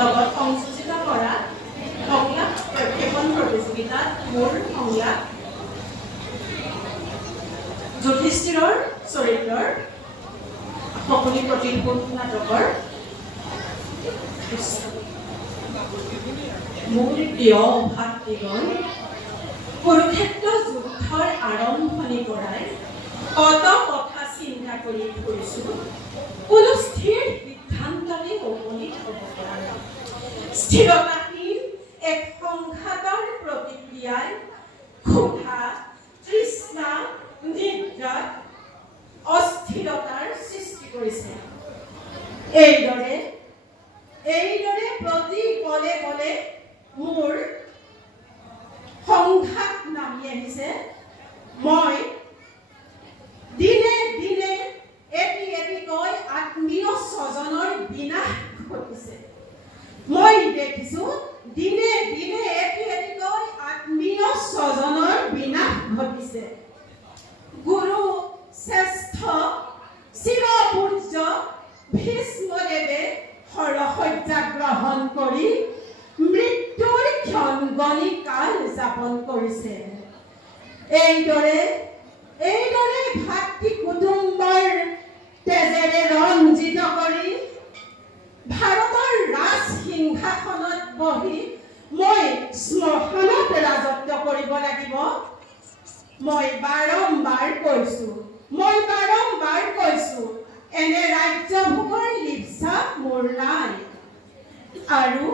লগত সংযোজিত কৰা সংলাপ প্ৰক্ষেপণ প্ৰতিযোগিতাত মোৰ সংলাপ যুধিষ্ঠিৰৰ চৰিত্ৰৰ সকলো প্ৰতিকূল নাটকৰ মোৰ প্ৰিয় ভাতৃগণ কুৰুক্ষেত্ৰ যুদ্ধৰ আৰম্ভণি কৰাই কত কথা চিন্তা কৰি ফুৰিছো কোনো স্থিৰ সিদ্ধান্তলৈ উপনীত হ'ব পৰা নাই স্থিৰতাহীন এক সংঘাতৰ প্ৰতিক্ৰিয়াই ক্ষুধা তৃষ্ণা নিদ্ৰাত অস্থিৰতাৰ সৃষ্টি কৰিছে এইদৰে প্ৰতি কলে কলে মোৰ সংঘাত নামি আহিছে মই দিনে দিনে এটিকৈ আত্মীয় স্বজনৰ বিনাশ ঘটিছে মই দেখিছো দিনে দিনে এটিকৈ আত্মীয় স্বজনৰ বিনাশ ঘটিছে গুৰু শ্ৰেষ্ঠ চিৰপূজ্য ভীষ্মদেৱে হৰসজ্ঞা গ্ৰহণ কৰি মৃত্যুৰ ক্ষণগণি কাল যাপন কৰিছে এইদৰে ভাতৃ কুটুম্বৰ তেজেৰে ৰঞ্জিত কৰি ভাৰতৰ ৰাজ সিংহাসনত বহি মই শ্মশানত ৰাজত্ব কৰিব লাগিব মই বাৰম্বাৰ কৈছো এনে ৰাজ্যভোগৰ লিপ্সা মোৰ নাই আৰু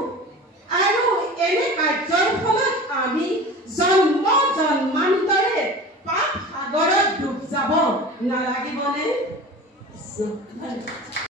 এনে কাৰ্যৰ ফলত আমি জন্মান্তৰে পাপ সাগৰত ডুব যাব নালাগিবনে